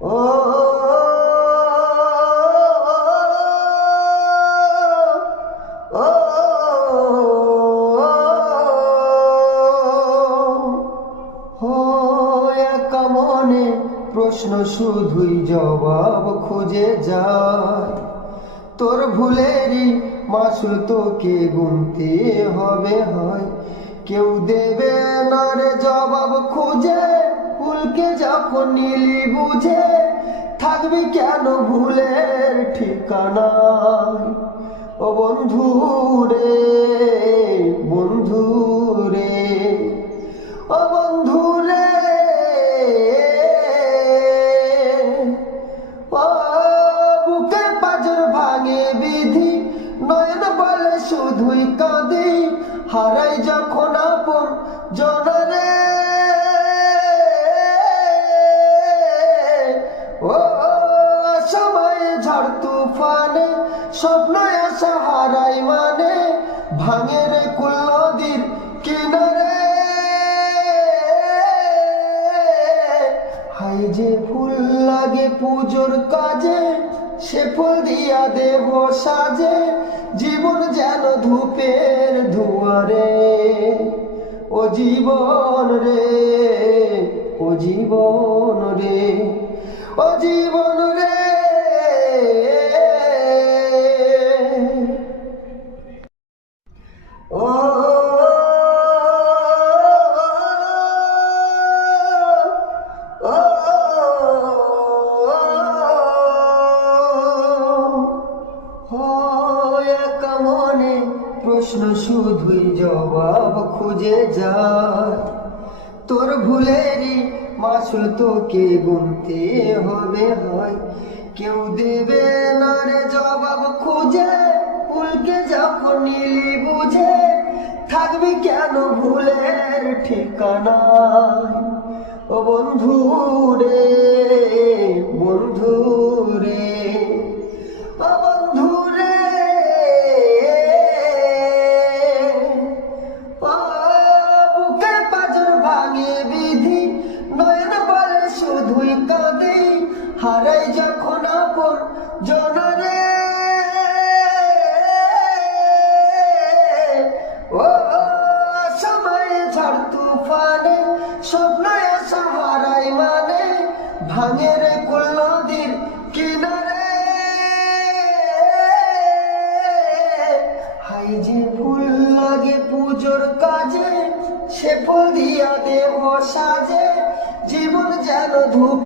ও ও একা মনে প্রশ্ন শুধুই জবাব খুঁজে যায়। তোর ভুলেরই মাসুল তোকে গুনতে হবে হয়। কেউ দেবে না রে জবাব খুঁজে, ভুলকে যখন নিলি বুঝে থাকবি কেন ভুলের ঠিকানায়। ও বন্ধু রে, বন্ধু রে, ও বন্ধু রে, ও বুকের পাঁজর ভাঙে বিধি, নয়ন বলে শুধুই কাঁদি, হারাই যখন আপন জনরে। ও সময়ে ঝড় তুফানে স্বপ্ন আসা হারাই মানে, ভাঙে রে কুল নদীর কিনারে। হাই যে ফুল লাগে পুজোর কাজে, সে ফুল দিয়া দেব সাজে, জীবন যেন ধূপের ধুয়ারে। ও জীবন রে, ও জীবন রে, ও জীবন রে। ও একা মনে প্রশ্ন শুধুই জবাব খুঁজে যায়। তোর ভুলেরই মাসুল তোকে গুনতে হবে হয়। কেউ দেবে না রে জবাব খুঁজে, ভুলকে যখন নিলি বুঝে থাকবি কেন ভুলের ঠিকানায়। ও বন্ধু রে, বন্ধু রে, ও বন্ধু রে, ও বুকের পাঁজর ভাঙে বিধি, নয়ন বলে শুধুই কাঁদি, হারাই যখন আপন জনরে। ও সময়ে ঝড় তুফানে স্বপ্ন আসা হারাই মানে, ভাঙে রে কুল নদীর কিনারে। হাই যে ফুল লাগে পুজোর কাজে, সে ফুল দিয়া দেব সাজে, জীবন যেন ধূপ